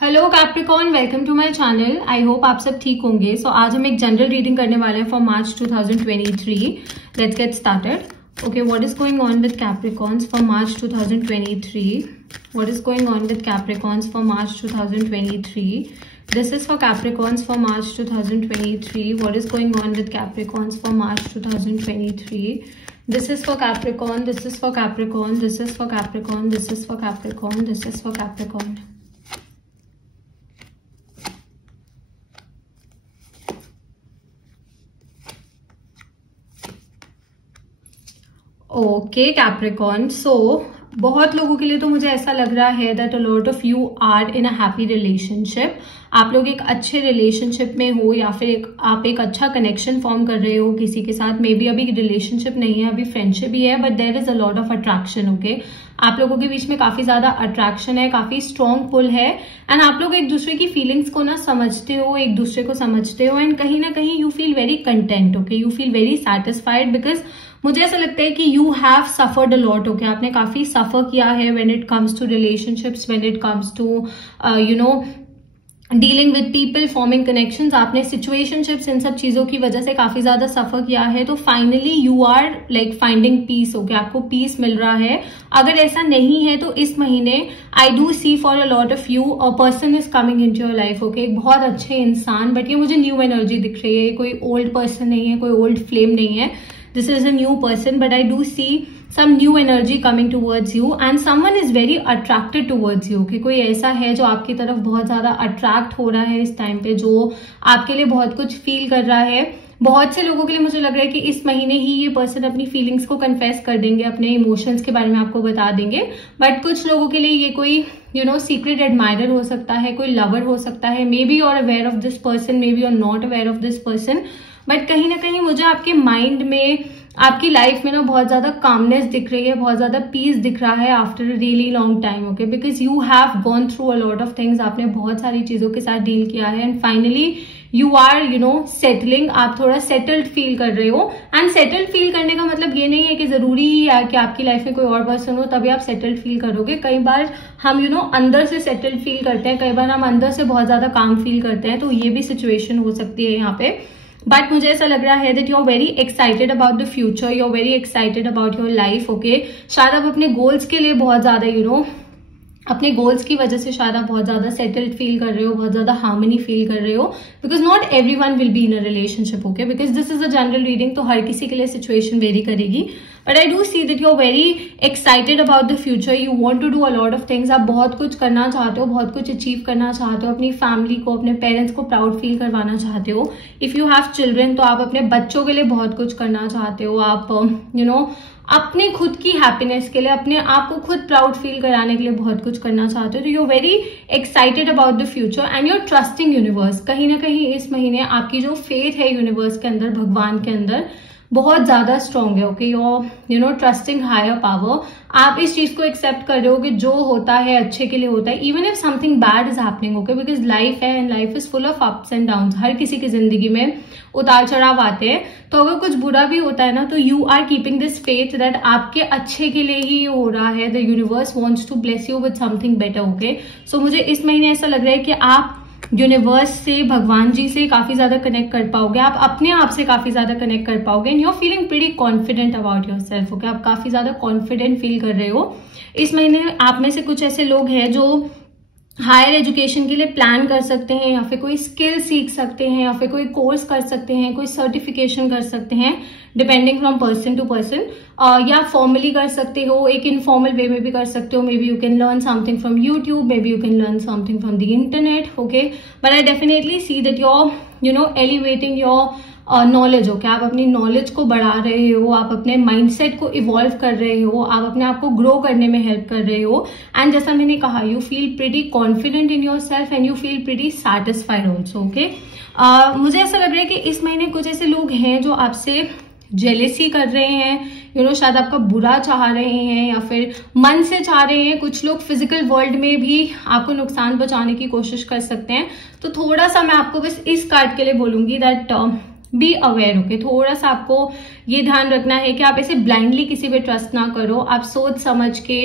Hello Capricorn, welcome to my channel. I hope आप सब ठीक होंगे। आज हम एक जनरल रीडिंग करने वाले हैं for March 2023। Let's get started. Okay, what is going on with Capricorns for March 2023? What is going on with Capricorns for March 2023? This is for Capricorns for March 2023. What is going on with Capricorns for March 2023? This is for Capricorn. This is for Capricorn. This is for Capricorn. This is for Capricorn. This is for Capricorn. Okay Capricorn, so बहुत लोगों के लिए तो मुझे ऐसा लग रहा है that a lot of you are in a happy relationship. आप लोग एक अच्छे रिलेशनशिप में हो या फिर आप एक अच्छा कनेक्शन फॉर्म कर रहे हो किसी के साथ। मे बी अभी रिलेशनशिप नहीं है, अभी फ्रेंडशिप ही है, but there is a lot of attraction. Okay, आप लोगों के बीच में काफी ज्यादा अट्रैक्शन है, काफी स्ट्रॉन्ग पुल है एंड आप लोग एक दूसरे की फीलिंग्स को ना समझते हो, एक दूसरे को समझते हो एंड कहीं ना कहीं you feel very content. Okay, you feel very satisfied because मुझे ऐसा लगता है कि you have suffered a lot. Okay, आपने काफी सफर किया है when it comes to relationships, when it comes to dealing with people, forming connections. आपने सिचुएशनशिप्स, इन सब चीजों की वजह से काफी ज्यादा सफर किया है। तो finally you are like finding peace. Okay, आपको पीस मिल रहा है। अगर ऐसा नहीं है तो इस महीने I do see for a lot of you a person is coming into your life. Okay, एक बहुत अच्छे इंसान, बट ये मुझे न्यू एनर्जी दिख रही है। कोई ओल्ड पर्सन नहीं है, कोई ओल्ड फ्लेम नहीं है। This is a new person, but I do see some new energy coming towards you and someone is very attracted towards you. Okay, कोई ऐसा है जो आपकी तरफ बहुत ज्यादा अट्रैक्ट हो रहा है इस टाइम पे, जो आपके लिए बहुत कुछ फील कर रहा है। बहुत से लोगों के लिए मुझे लग रहा है कि इस महीने ही ये पर्सन अपनी फीलिंग्स को कन्फेस कर देंगे, अपने इमोशंस के बारे में आपको बता देंगे। बट कुछ लोगों के लिए ये कोई सीक्रेट एडमायरर हो सकता है, कोई लवर हो सकता है। Maybe you are aware of this person, maybe you are not aware of this person, but कहीं ना कहीं मुझे आपके माइंड में, आपकी लाइफ में ना बहुत ज्यादा कामनेस दिख रही है, बहुत ज्यादा पीस दिख रहा है after a really long time. Okay, because you have gone through a lot of things. आपने बहुत सारी चीजों के साथ डील किया है and finally you are settling. आप थोड़ा सेटल्ड फील कर रहे हो एंड सेटल्ड फील करने का मतलब ये नहीं है कि जरूरी ही है कि आपकी लाइफ में कोई और पर्सन हो तभी आप सेटल्ड फील करोगे। कई बार हम अंदर से सेटल्ड फील करते हैं, कई बार हम अंदर से बहुत ज्यादा काम फील करते हैं। तो ये भी सिचुएशन हो सकती है यहाँ पे। बट मुझे ऐसा लग रहा है that you are very excited about the future, you are very excited about your life. Okay, शायद आप अपने गोल्स के लिए बहुत ज्यादा अपने गोल्स की वजह से शायद आप बहुत ज्यादा सेटल्ड फील कर रहे हो, बहुत ज्यादा हार्मनी फील कर रहे हो। Because not everyone will be in a relationship. Okay, because this is a general reading, तो हर किसी के लिए सिचुएशन वेरी करेगी। But I do see that you are very excited about the future, you want to do a lot of things. आप बहुत कुछ करना चाहते हो, बहुत कुछ अचीव करना चाहते हो, अपनी फैमिली को, अपने पेरेंट्स को प्राउड फील करवाना चाहते हो। इफ यू हैव चिल्ड्रन तो आप अपने बच्चों के लिए बहुत कुछ करना चाहते हो। आप अपने खुद की हैप्पीनेस के लिए, अपने आप को खुद प्राउड फील कराने के लिए बहुत कुछ करना चाहते हो। तो you are very excited about the future and you are trusting universe. कहीं ना कहीं इस महीने आपकी जो फेथ है यूनिवर्स के अंदर, भगवान के अंदर, बहुत ज्यादा स्ट्रॉन्ग है। Okay, you are trusting higher power. आप इस चीज को एक्सेप्ट कर रहे हो कि जो होता है अच्छे के लिए होता है, even if something bad is happening. Okay, because life है and life is full of ups and downs. हर किसी की जिंदगी में उतार चढ़ाव आते हैं। तो अगर कुछ बुरा भी होता है ना, तो you are keeping this faith that आपके अच्छे के लिए ही हो रहा है। The universe wants to bless you with something better. Okay, so मुझे इस महीने ऐसा लग रहा है कि आप यूनिवर्स से, भगवान जी से काफी ज्यादा कनेक्ट कर पाओगे। आप अपने आप से काफी ज्यादा कनेक्ट कर पाओगे and you are feeling pretty confident about yourself. Okay, आप काफी ज्यादा कॉन्फिडेंट फील कर रहे हो। इस महीने आप में से कुछ ऐसे लोग हैं जो हायर एजुकेशन के लिए प्लान कर सकते हैं, या फिर कोई स्किल सीख सकते हैं, या फिर कोई कोर्स कर सकते हैं, कोई सर्टिफिकेशन कर सकते हैं, depending from person to person. या फॉर्मली कर सकते हो, एक इनफॉर्मल वे में भी कर सकते हो। May be you can learn something from YouTube, may be you can learn something from the internet. Okay, but I definitely see that you're elevating your knowledge. Okay, आप अपनी नॉलेज को बढ़ा रहे हो, आप अपने माइंडसेट को इवॉल्व कर रहे हो, आप अपने आप को ग्रो करने में हेल्प कर रहे हो। एंड जैसा मैंने कहा, you feel pretty confident in your self and you feel pretty satisfied also. Okay, मुझे ऐसा लग रहा है कि इस महीने कुछ ऐसे लोग हैं जो आपसे जेलेसी कर रहे हैं, शायद आपका बुरा चाह रहे हैं या फिर मन से चाह रहे हैं। कुछ लोग फिजिकल वर्ल्ड में भी आपको नुकसान पहुंचाने की कोशिश कर सकते हैं। तो थोड़ा सा मैं आपको बस इस कार्ड के लिए बोलूंगी दैट बी अवेयर। ओके, थोड़ा सा आपको ये ध्यान रखना है कि आप ऐसे ब्लाइंडली किसी पे ट्रस्ट ना करो। आप सोच समझ के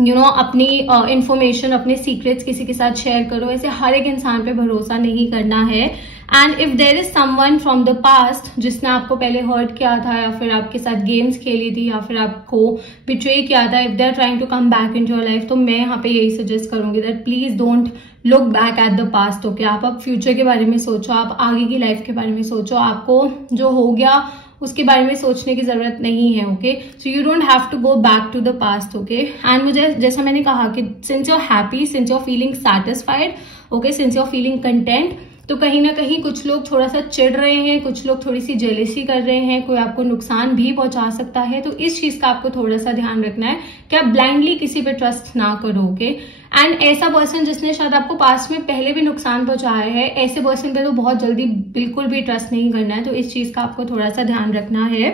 अपनी इंफॉर्मेशन, अपने सीक्रेट्स किसी के साथ शेयर करो। ऐसे हर एक इंसान पे भरोसा नहीं करना है। And if there is someone from the past जिसने आपको पहले हर्ट किया था, या फिर आपके साथ गेम्स खेली थी, या फिर आपको बिट्रे किया था, if they are trying to come back in your life, तो मैं यहाँ पे यही सजेस्ट करूंगी that please don't look back at the past. Okay, आप अब फ्यूचर के बारे में सोचो, आप आगे की लाइफ के बारे में सोचो। आपको जो हो गया उसके बारे में सोचने की जरूरत नहीं है। Okay, so you don't have to go back to the past. Okay, and मुझे जैसा मैंने कहा कि since you are happy, since you are feeling satisfied, okay, since you are feeling content, तो कहीं ना कहीं कुछ लोग थोड़ा सा चिढ़ रहे हैं, कुछ लोग थोड़ी सी जेलेसी कर रहे हैं, कोई आपको नुकसान भी पहुंचा सकता है। तो इस चीज का आपको थोड़ा सा ध्यान रखना है कि आप ब्लाइंडली किसी पे ट्रस्ट ना करो। ओके, एंड ऐसा पर्सन जिसने शायद आपको पास्ट में पहले भी नुकसान पहुंचाया है, ऐसे पर्सन पे तो बहुत जल्दी बिल्कुल भी ट्रस्ट नहीं करना है। तो इस चीज का आपको थोड़ा सा ध्यान रखना है।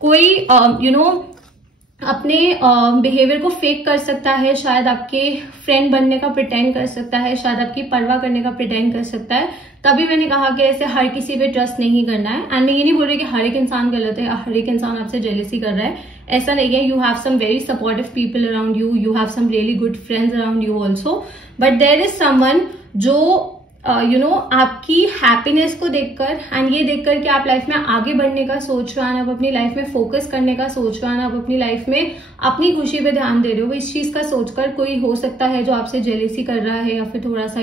कोई अपने बिहेवियर को फेक कर सकता है, शायद आपके फ्रेंड बनने का प्रिटेंड कर सकता है, शायद आपकी परवाह करने का प्रिटेंड कर सकता है। तभी मैंने कहा कि ऐसे हर किसी पे ट्रस्ट नहीं करना है। एंड मैं ये नहीं बोल रही कि हर एक इंसान गलत है, हर एक इंसान आपसे जेलेसी कर रहा है, ऐसा नहीं है। You have some very supportive people around you, you have some really good friends around you also, but there is someone जो आपकी हैप्पीनेस को देखकर एंड ये देखकर कि आप लाइफ में आगे बढ़ने का सोच रहे हैं, आप अपनी लाइफ में फोकस करने का सोच रहे हैं, आप अपनी लाइफ में अपनी खुशी पे ध्यान दे रहे हो, इस चीज का सोचकर कोई हो सकता है जो आपसे जेलेसी कर रहा है, या फिर थोड़ा सा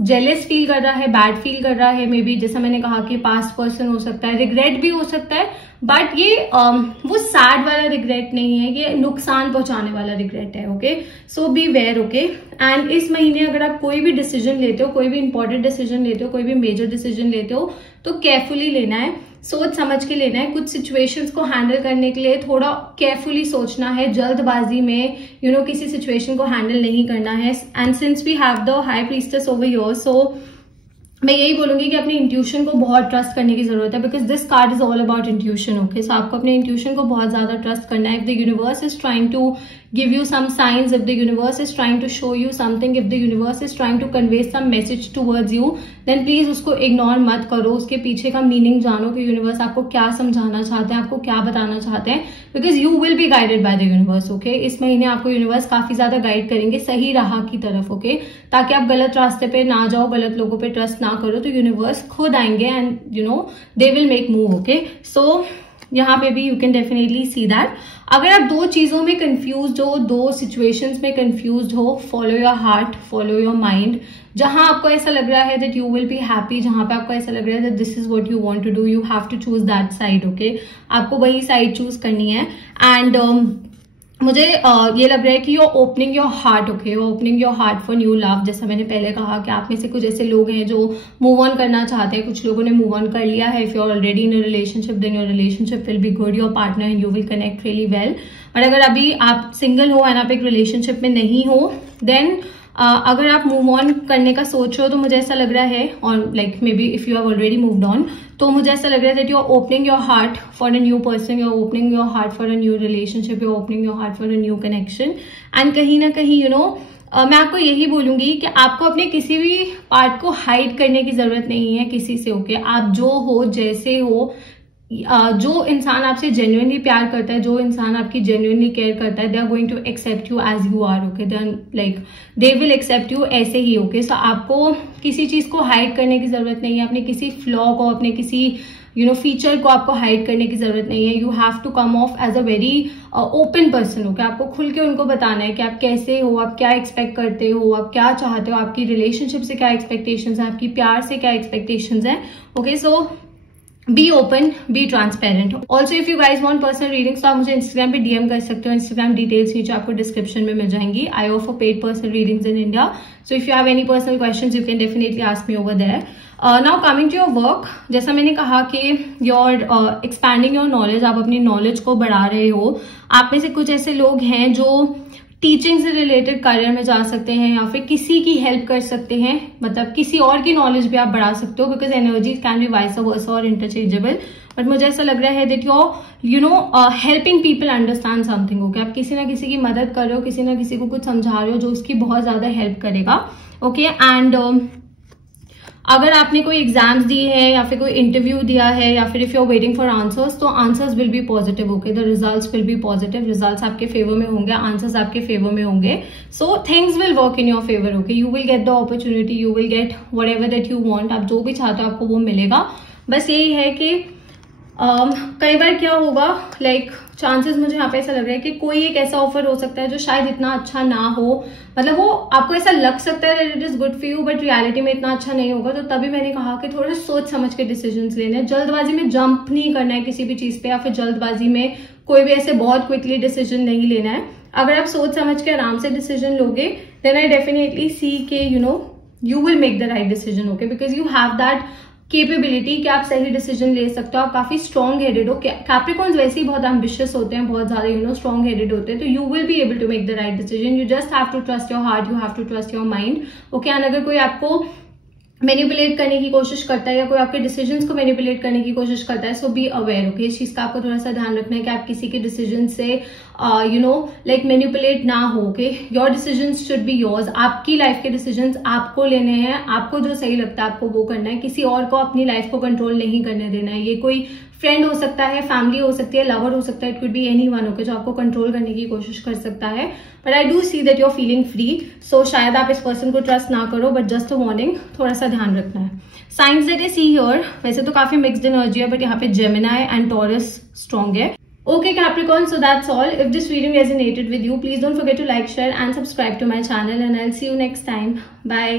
जेलेस फील कर रहा है, बैड फील कर रहा है। मे बी जैसा मैंने कहा कि पास्ट पर्सन हो सकता है, रिग्रेट भी हो सकता है, बट ये वो सैड वाला रिग्रेट नहीं है, ये नुकसान पहुंचाने वाला रिग्रेट है। Okay, so beware. Okay, and इस महीने अगर आप कोई भी डिसीजन लेते हो, कोई भी इंपॉर्टेंट डिसीजन लेते हो, कोई भी मेजर डिसीजन लेते हो, तो केयरफुली लेना है, सोच समझ के लेना है। कुछ सिचुएशंस को हैंडल करने के लिए थोड़ा केयरफुली सोचना है, जल्दबाजी में किसी सिचुएशन को हैंडल नहीं करना है। And since we have the high priestess over here, so मैं यही बोलूंगी कि अपने इंट्यूशन को बहुत ट्रस्ट करने की जरूरत है, because this card is all about intuition. Okay, so आपको अपने इंट्यूशन को बहुत ज्यादा ट्रस्ट करना है। If the universe is trying to give you some signs, if the universe is trying to show you something, if the universe is trying to convey some message towards you, then please उसको ignore मत करो, उसके पीछे का meaning जानो कि universe आपको क्या समझाना चाहते हैं, आपको क्या बताना चाहते हैं, because you will be guided by the universe. Okay, इस महीने आपको यूनिवर्स काफी ज्यादा गाइड करेंगे सही राह की तरफ। ओके, ताकि आप गलत रास्ते पे ना जाओ, गलत लोगों पे ट्रस्ट ना करो, तो यूनिवर्स खुद आएंगे and they will make move. Okay, so यहाँ पे भी you can definitely see that. अगर आप दो चीजों में कंफ्यूज हो, दो सिचुएशंस में कंफ्यूज हो, follow your heart, follow your mind. जहां आपको ऐसा लग रहा है that you will be happy, जहां पे आपको ऐसा लग रहा है that this is what you want to do, you have to choose that side. Okay, आपको वही साइड चूज करनी है। एंड मुझे ये लग रहा है कि you're opening your heart, okay, you're opening your heart for new love। जैसा मैंने पहले कहा कि आप में से कुछ ऐसे लोग हैं जो मूव ऑन करना चाहते हैं, कुछ लोगों ने मूव ऑन कर लिया है। If you are already in a relationship, then your relationship will be good, your partner and you will connect really well. और अगर अभी आप सिंगल हो एंड आप एक रिलेशनशिप में नहीं हो, देन अगर आप मूव ऑन करने का सोच रहे हो, तो मुझे ऐसा लग रहा है, और like maybe if you have already moved on, तो मुझे ऐसा लग रहा है that you are opening your heart for a new person, you are opening your heart for a new relationship, you are opening your heart for a new connection. And कहीं ना कहीं मैं आपको यही बोलूंगी कि आपको अपने किसी भी पार्ट को हाइड करने की जरूरत नहीं है किसी से। ओके, आप जो हो, जैसे हो, जो इंसान आपसे जेन्युइनली प्यार करता है, जो इंसान आपकी जेन्युइनली केयर करता है, they are going to accept you as you are. Okay, they will accept you ऐसे ही। ओके, सो आपको किसी चीज को हाइड करने की जरूरत नहीं है, अपने किसी फ्लॉ को, अपने किसी फीचर को आपको हाइड करने की जरूरत नहीं है। You have to come off as a very open person. Okay, आपको खुल के उनको बताना है कि आप कैसे हो, आप क्या एक्सपेक्ट करते हो, आप क्या चाहते हो, आपकी रिलेशनशिप से क्या एक्सपेक्टेशंस है, आपकी प्यार से क्या एक्सपेक्टेशंस है। Okay, so be open, be transparent. Also if you guys want personal readings, तो आप मुझे इंस्टाग्राम पे डीएम कर सकते हो। इंस्टाग्राम डिटेल्स नीचे आपको डिस्क्रिप्शन में मिल जाएंगी। I offer paid personal readings in India, so if you have any personal questions you can definitely ask me over there. Now coming to your work, जैसा मैंने कहा कि योर एक्सपैंडिंग योर नॉलेज, आप अपनी knowledge को बढ़ा रहे हो। आप में से कुछ ऐसे लोग हैं जो टीचिंग से रिलेटेड करियर में जा सकते हैं, या फिर किसी की हेल्प कर सकते हैं, मतलब किसी और की नॉलेज भी आप बढ़ा सकते हो, because energy can be vice versa और इंटरचेंजेबल। बट मुझे ऐसा लग रहा है that you helping people understand something. Okay, आप किसी ना किसी की मदद कर रहे हो, किसी ना किसी को कुछ समझा रहे हो जो उसकी बहुत ज्यादा हेल्प करेगा। ओके, एंड अगर आपने कोई एग्जाम्स दिए हैं या फिर कोई इंटरव्यू दिया है या फिर if you are waiting for answers, तो answers will be positive, okay, the results will be positive, results आपके फेवर में होंगे, आंसर्स आपके फेवर में होंगे, so things will work in your favour, okay, you will get the opportunity, you will get whatever that you want, आप जो भी चाहते हो आपको वो मिलेगा। बस यही है कि कई बार क्या होगा, लाइक चांसेस मुझे यहाँ पे ऐसा लग रहा है कि कोई एक ऐसा ऑफर हो सकता है जो शायद इतना अच्छा ना हो, मतलब वो आपको ऐसा लग सकता है that it is good for you but reality में इतना अच्छा नहीं होगा। तो तभी मैंने कहा कि थोड़ा सोच समझ के डिसीजंस लेने हैं, जल्दबाजी में जंप नहीं करना है किसी भी चीज पे, या फिर जल्दबाजी में कोई भी ऐसे बहुत क्विकली डिसीजन नहीं लेना है। अगर आप सोच समझ के आराम से डिसीजन लोगे देन आई डेफिनेटली सी के you will make the right decision, okay, because you have that capability कि आप सही डिसीजन ले सकते हो, आप काफी स्ट्रॉन्ग हेडेड हो। कैप्रिकॉर्न्स वैसे ही बहुत एम्बिशियस होते हैं, बहुत ज्यादा स्ट्रॉन्ग हेडेड होते हैं, तो you will be able to make the right decision, you just have to trust your heart, you have to trust your mind, okay. And अगर कोई आपको मैनिपुलेट करने की कोशिश करता है या कोई आपके डिसीजंस को मैनिपुलेट करने की कोशिश करता है, सो बी अवेयर, ओके, इस चीज का आपको थोड़ा सा ध्यान रखना है कि आप किसी के डिसीजन से लाइक मैनिपुलेट ना हो, okay. Your decisions should be yours, आपकी लाइफ के डिसीजंस आपको लेने हैं, आपको जो सही लगता है आपको वो करना है, किसी और को अपनी लाइफ को कंट्रोल नहीं करने देना है। ये कोई फ्रेंड हो सकता है, फैमिली हो सकती है, लवर हो सकता है, it could be anyone, okay, जो आपको कंट्रोल करने की कोशिश कर सकता है। But I do see that you are feeling free, so शायद आप इस पर्सन को ट्रस्ट ना करो, बट जस्ट अ वार्निंग, थोड़ा सा ध्यान रखना है। Science that I see here, वैसे तो काफी मिक्स्ड एनर्जी है, बट यहाँ पे जेमिनाई एंड टॉरस स्ट्रॉन्ग है, okay Capricorn. So that's all. If this reading resonated with you, please don't forget to like, share and subscribe to my channel, and I'll see you next time. Bye.